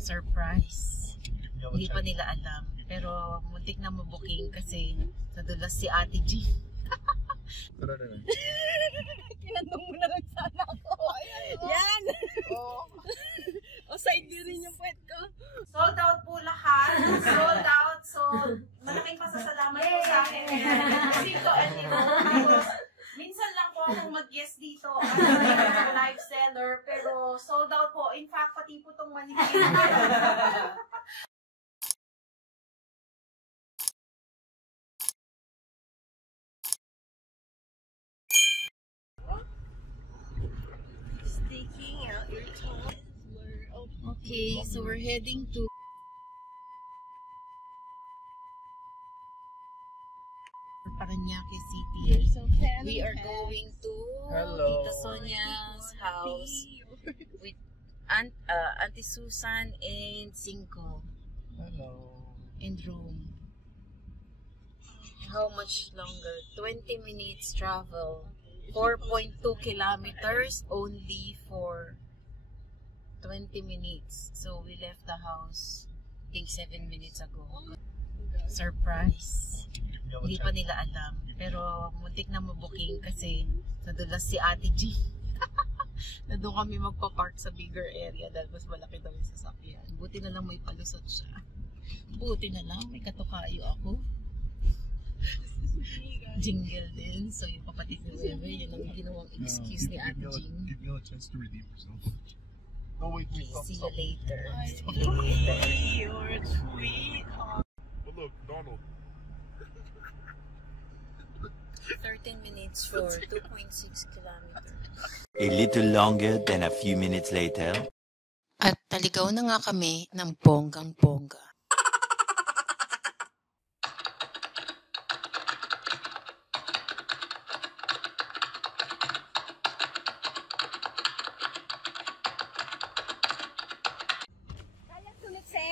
Surprise. Hindi pa nila alam. Pero muntik na mabuking kasi nadulas si Ate G. Tara na. Kinandong mo na lang sana ako. Yan! O side view rin yung puwet ko. Sold out po lahat. Sold out. So, malaking pasasalamat po sa akin. Sito and minsan lang po akong mag-guest dito as live seller. Pero sold out po. In fact, pati po itong manigay. Okay, so we're heading to Parañaque City. We are going to Tita Sonia's house with Auntie Susan and Cinco. Hello. And Rome. How much longer? 20 minutes travel. 4.2 kilometers only for 20 minutes. So we left the house I think 7 minutes ago. Surprise. Hindi pa nila alam. Pero muntik na mabuking kasi nadulas si Ate G. Na doon kami magpa-park sa bigger area dahil mas malaki daw yung sasakyan. Buti na lang may palusot siya. Buti na lang may katukayo ako. Jingle din. So yung kapatid ni Wewe, yun ang ginawang excuse ni Ate Jing. Give you a chance to redeem yourself. No, wait, See you later. See you later. You're a sweetheart. But look, Donald. 13 minutes for 2.6 kilometers. A little longer than a few minutes later. At naligaw na nga kami ng bonggang-bongga.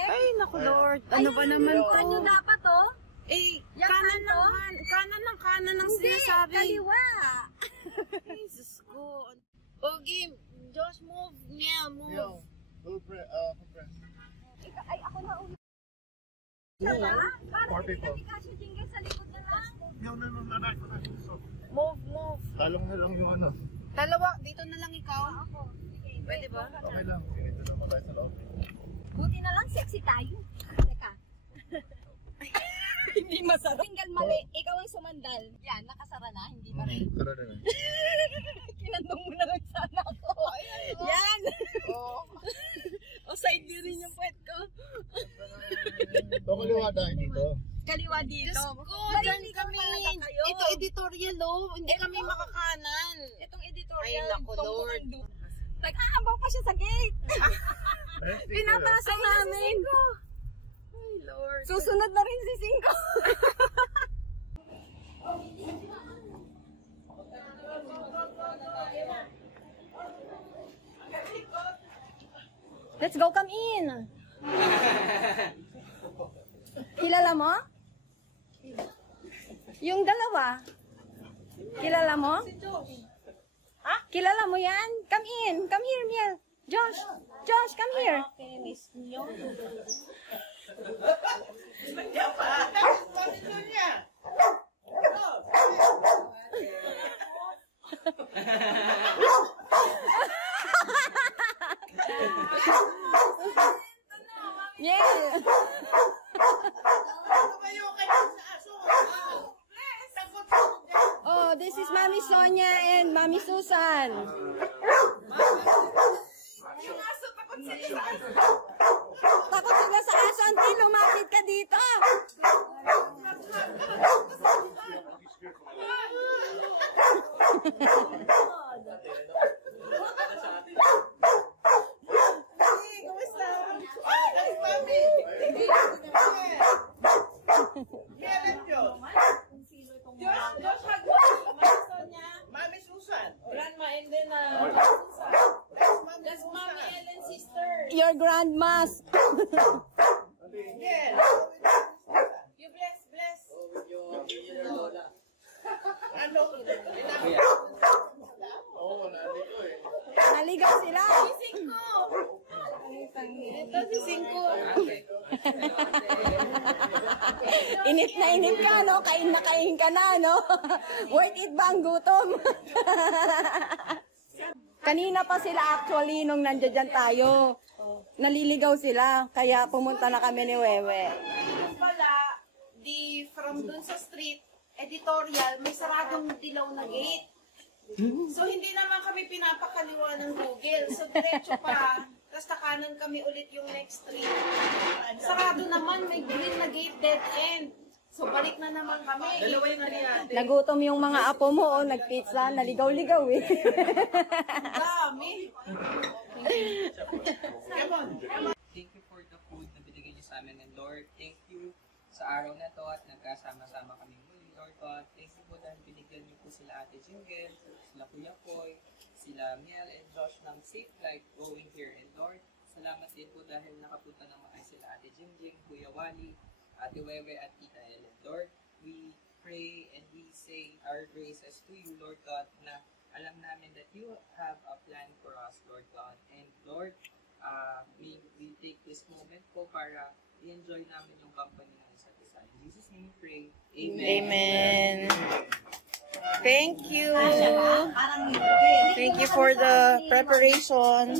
Ay, naku Lord. Ano ba naman to? Ano dapat to? Eh, kanan ng sinasabi. Kaliwa. Jesus ko. Okay, Josh, move niya, move. Yo, press. Ay, ako na una. No, Para four hindi people. kami kasi sa likod na lang. No. Move. Talong na lang yung ano. Dalawa, dito na lang ikaw. Ako. Sige, Pwede ba? Okay lang. Dito naman tayo sa loob. buti na lang sexy tayo. Teka. Hindi masarap. Tinggal mali. Ikaw ang sumandal. Yan, nakasara na. Hindi pa rin. Tara na. Kinandong mo na lang sana ako. Yan! O side view rin yung puwet ko. Ito kaliwa tayo dito. Kaliwa dito. Diyos ko, dyan kami. Ito editorial hindi kami makakanan. Itong editorial. Ay, naku, Lord. Nag-aambaw pa siya sa gate. Pinapasa namin. Ay, Lord. Susunod na rin si Cinco. Let's go, come in. Kilala mo? Yung dalawa? Kilala mo? Ha? Kilala mo yan? Come in. Come here, Miel. Josh, come here. Miel. Oh, this is Mami Sonia and Mami Susan. Takot sila sa aso, Auntie. Lumapit ka dito. Mami Susan. Grandma and then that's Mommy Ellen's sister. Your grandmas. Yeah. You bless. Ano? Naligaw sila. Gising ko. Ito si Cinco. Inip na inip ka, no? Kain na kain ka na, no? Worth it ba ang gutom? Kanina pa sila actually nung nandiyan dyan tayo. Naliligaw sila, kaya pumunta na kami ni Wewe. Yung pala, from dun sa street, editorial, may saradong dilaw na gate. So, hindi naman kami pinapakaliwa ng Google. So, diretso pa. Tapos nakanan kami ulit yung next street. Sarado naman, may green na gate, dead end. So, balik na naman kami. Nagutom yung mga apo mo, nagpizza, naligaw-ligaw eh. Dami. Thank you for the food na binigay niyo sa amin. And Lord, thank you sa araw na to at nagkasama-sama kami muli. Lord God, thank you po dahil binigyan niyo po sila Ate Jingle, sila Kuya Koy, sila Miel and Josh ng safe flight going here. And Lord, salamat din po dahil nakapunta ng maayos sila Ate Jingjing, Kuya Wally, Ate Wewe at Tita Ellen. Lord, we pray and we say our graces to you, Lord God, na alam namin that you have a plan for us, Lord God. And Lord, we take this moment po para i-enjoy namin yung company ng isa't isa. In Jesus' name we pray. Amen. Amen. Thank you. Thank you for the preparation.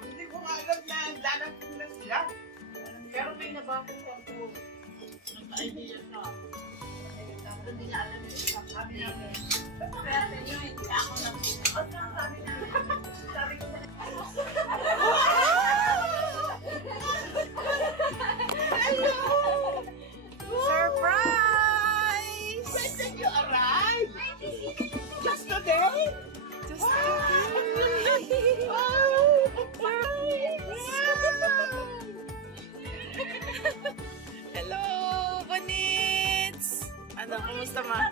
Hindi ko nga alam na dadating na sila. Pero may nababong ko. Nagka-idea siya. Pero hindi na alam yung sabi namin. Pero hindi ako nag-iwas. Sabi ko na. Hello! Surprise! When did you arrive? Just today? Just kidding. Hello, Bonits! Ano, kumusta ma?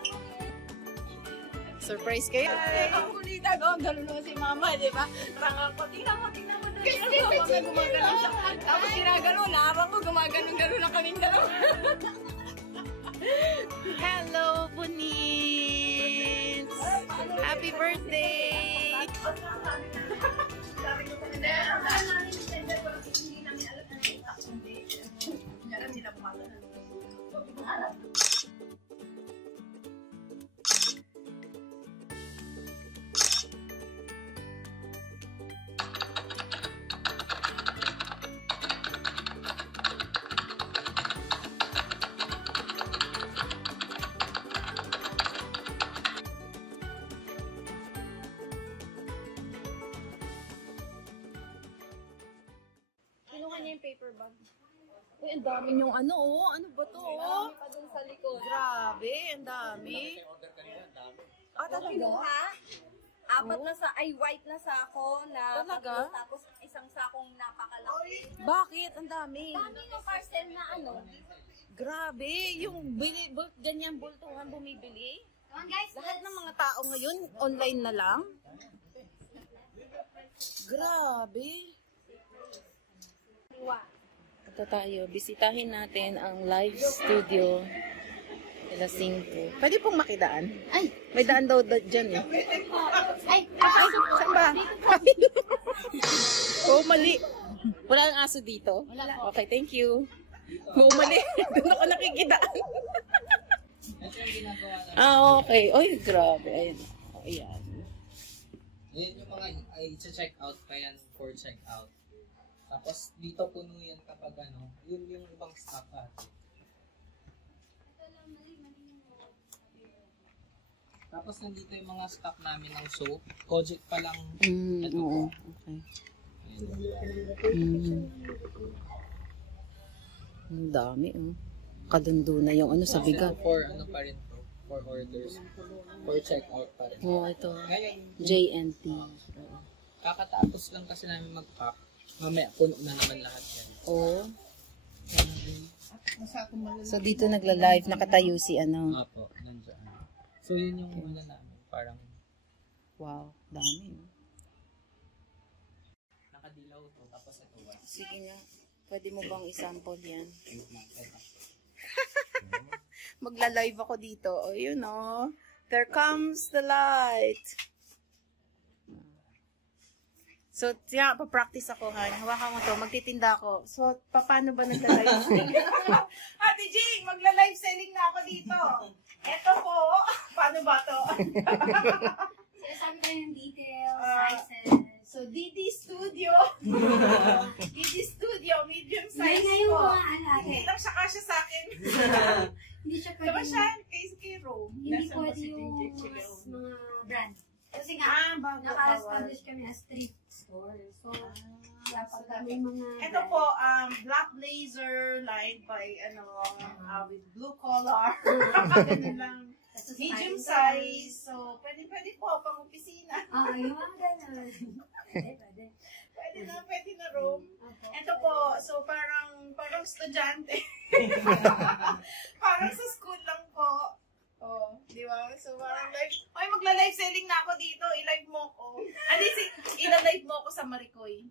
Surprise kayo? Ang kulita ko, gano'n naman si mama, di ba? Ranga ko, tingnan mo, gumagano siya. Tapos ginagano, naarang ko, gumagano-gano na kaming dalawa. Hello, Bonits! Happy birthday! Kinuha niya yung paper bag. Uy, ang dami yung ano, oh. Ano ba to, oh? Pa dun sa likod. Grabe, ang dami. Ah, talaga? Kinuha? Apat na white na sako na Talaga? tatlo, tapos isang sakong napakalaki. Bakit? Ang dami. Dami ng parcel na ano. Grabe, yung ganyan bultuhan bumibili. Come on guys, Lahat ng mga tao ngayon, online na lang. Grabe. Ito tayo, bisitahin natin ang live studio nila 5. Pwede pong makidaan? Ay! May daan daw dyan eh. Ay! Saan ba? Oh, mali. Wala ang aso dito? Wala. Okay, thank you. Oh, mali. Doon ako nakikidaan. Okay. Oy, grabe. Ayan. Oh, ayan. Yan yung mga i-check out pa yan for check out. Tapos dito puno yan kapag ano, yun yung ibang stock natin. Tapos nandito yung mga stock namin ng soap. Kojic pa lang. Ito Oo. po. Okay. Ayan. Ang dami, oh. Kadundo na yung ano sa bigat. For ano pa rin to? For orders. For check out pa rin. Oh, ito. Ngayon, JNT. kakatapos lang kasi namin mag-pack. Mamaya, puno na naman lahat yan. Oh. So, dito nagla-live. Nakatayo si ano. Apo, nandiyan. So, yun yung una namin. Parang Wow, dami. Nakadilaw to, tapos ito white. Sige nga. Pwede mo bang isample yan? Magla-live ako dito. O, yun o. There comes the light. So, yeah, pa-practice ako, ha. Hawakan mo to. Magtitinda ako. So, paano ba nagla-live selling? Ate Jing, magla-live selling na ako dito. Eto po. Paano ba to? Sabi ko yung details, sizes. So, DD Studio. DD Studio, medium size Yan yung ko. mga ate. Hindi lang siya kasya sa akin. Hindi siya Diba pwede. siya? Kay Rome. Hindi pwede yung mga brand. Kasi nga, naka-establish kami as street store. So, kaya pag may mga Ito po, black blazer lined by, with blue collar. Ganun lang. Medium size. So, pwede po, pang opisina. Yung mga ganun. Pwede. Pwede na Rome. Ito po, so parang estudyante. Parang sa school lang po. Oh, di ba? So parang like, oy, magla-live selling na ako dito. I-live mo ko. Ila-live mo ko sa Maricoy.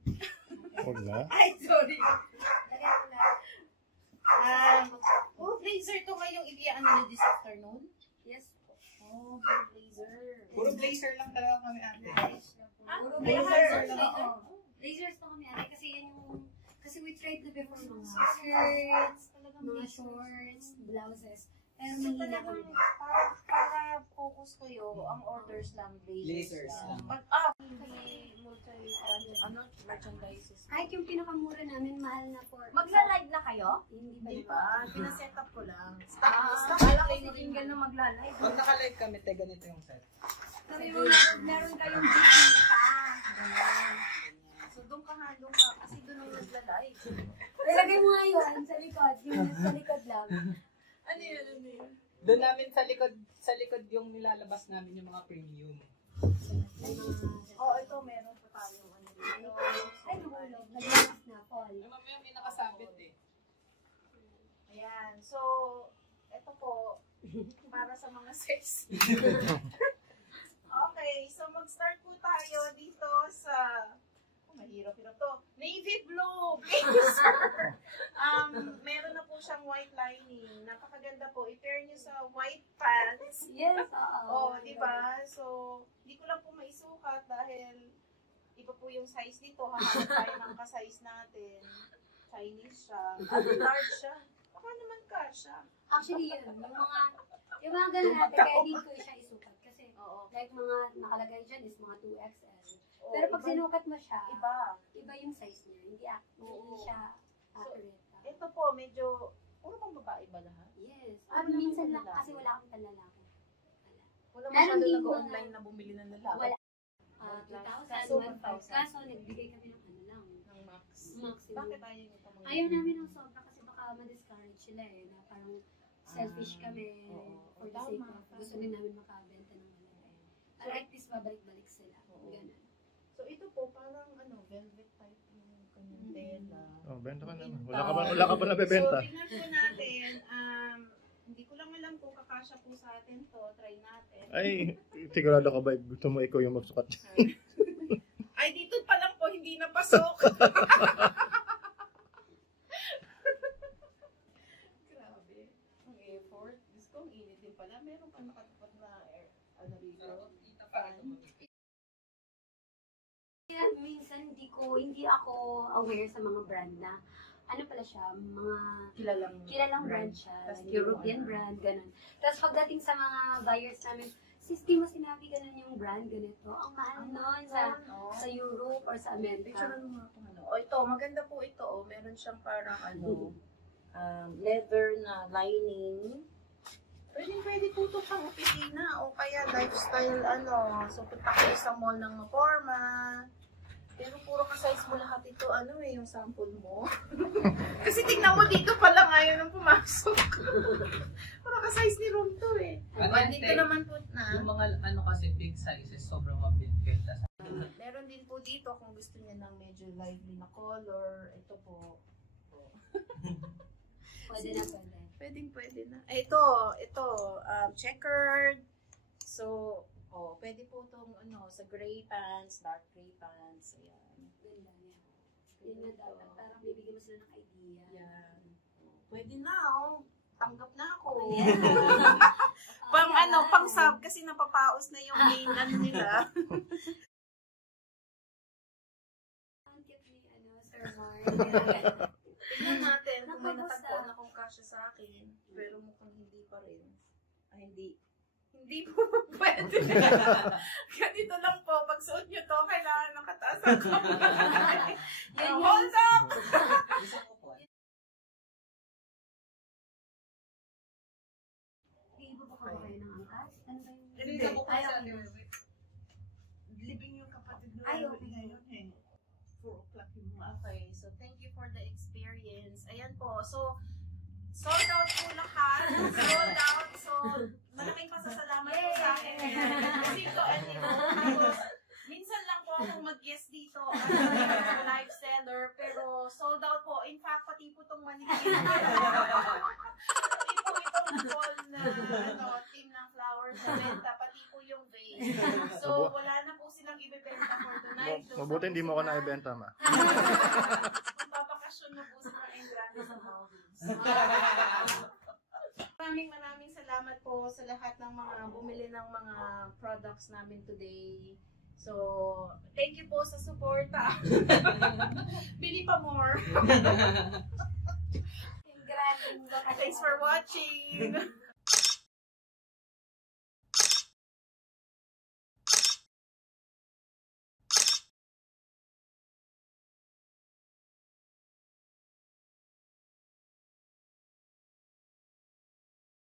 Huwag na. Ay, sorry. Puro blazer to ngayong ibiyan nyo this afternoon. Yes po. Oh, puro blazer. Puro blazer lang talaga kami ate. Puro blazer lang ako. Blazers to kami ate kasi yan yung, kasi we tried na before mga shirts, mga shorts, blouses. Pero So mahina talagang kami. para focus kayo, ang orders lang blazers Blazers lang. lang. Merchandises. Kahit yung pinakamura namin, mahal na for... Magla-live na kayo? Hindi ba Di yun? ba? Pinaset up ko lang. Kala ko si Jingle na magla-live. Pag naka-live kami, te, ganito yung set. Sabi mo, meron kayong bikini pa. So doon ka. Kasi doon ang nagla-live. Ilagay mo nga yun sa likod. Yung sa likod lang. Ano yun? Doon namin sa likod yung nilalabas namin yung mga premium. Oh, ito meron pa tayong ano dito. Ay, nahulog. Naglamas na, Paul. Ay, mamaya may nakasabit eh. Ayan. So, ito po, para sa mga sex. Okay, so mag-start po tayo dito sa, mahirap-hirap to, navy blue blazer. Meron na po siyang white lining. Napakaganda po. I-pair nyo sa white pants. Yes, oo. Oh, di ba? So, hindi ko lang po maisukat dahil iba po yung size nito. Hahanap tayo ng ka-size natin. Chinese siya. Large siya. Baka naman ka siya. Actually, yun. Yung mga ganun natin, kaya di ko siya isukat. Kasi, Oo. like, mga nakalagay dyan is mga 2XL. Oo, Pero pag iba- sinukat mo siya, Iba. yung size niya. Hindi siya accurate. Ito po, medyo, puro bang babae ba lahat? Yes. Wala Minsan naman lang, lalaki. kasi wala kami panlalaki. Wala Meron masyado din nag-online mga- na bumili ng lalaki. Wala. Kaso 2,000, 1,000. Kaso, nagbigay kami ng ano lang. Ng max. Maximum. Bakit ayaw nito mga Ayaw namin ng sobra kasi baka ma-discourage sila eh. Na parang selfish kami. oo. For the sake Tama, of gusto rin namin makabenta ng malaki. Para at least babalik-balik sila. Oo. Ganun. So ito po, parang velvet type yung kanyang tela. Oh, benta ka naman. Wala ka pa nabebenta. So, tingnan po natin. Hindi ko lang alam kung kakasya po sa atin to. Try natin. Ay, sigurado ka ba gusto mo ikaw yung magsukat? Ay, dito pa lang po, hindi napasok. Grabe. Ang effort. Diyos ko, ang init din pala. Meron pa nakatapat na ano rito. Kaya minsan hindi ako aware sa mga brand na ano pala siya, mga kilalang brand siya, Tas like European yung brand, ganun. Tapos pagdating sa mga buyers namin, sis, di mo sinabi ganun yung brand, ganito. Ang mahal nun sa Europe or sa America. Picture mo nga kung ano. O ito, maganda po ito. Oh. Meron siyang parang leather na lining. Pwede po ito pang opisina o kaya lifestyle So punta kayo sa mall ng Maporma. Pero puro ka-size mo lahat ito, yung sample mo. Kasi tingnan mo dito pala ngayon nung pumasok. Puro ka-size ni Rom to eh. Dito naman po na. Yung mga kasi big sizes, sobrang mabibenta sa Meron din po dito kung gusto niya ng medyo lively na color. Ito po. Pwede na, pwede. Pwede na. Ito, checkered. So, Oh, pwede po itong sa gray pants, dark gray pants. Ayan. Ganda niya. Yun na dapat. Parang bibigyan mo sila ng idea. Ayan. Pwede na, oh. Tanggap na ako. Yeah. Pang sub kasi napapaos na yung main nila. Ang cute ni, Sir Mark. Tingnan natin kung may Nakabasa. natagpuan na kung kasya sa akin. Pero mukhang hindi pa rin. Ay, hindi. Hindi po pwede. Ganito lang po. Pag suot nyo to, kailangan nakataas ang kamay. Hold up! Isang upuan. Iiba ba kayo ng angkas? Ano ba yung... Hindi ako Ay, kasi okay. Living yung kapatid mo Ay, okay. ngayon eh. 4 o'clock yung mga. Okay, so thank you for the experience. Ayan po. So, sold out po lahat. Sold out. So, malaking pasasalamat po sa akin. Kasi ito, tapos, minsan lang po akong mag-guest dito as a live seller. Pero sold out po. In fact, pati po itong manikin. Pati po itong wall na team ng flowers na benta. Pati po yung vase. So, wala na po silang ibebenta for tonight. So, Mabuti hindi mo ako naibenta, ma. Magpapakasyon na po sila ang grande sa Maldives. Maraming salamat po sa lahat ng mga bumili ng mga products namin today. So, thank you po sa suporta. Bili pa more. Grabe. Thanks for watching.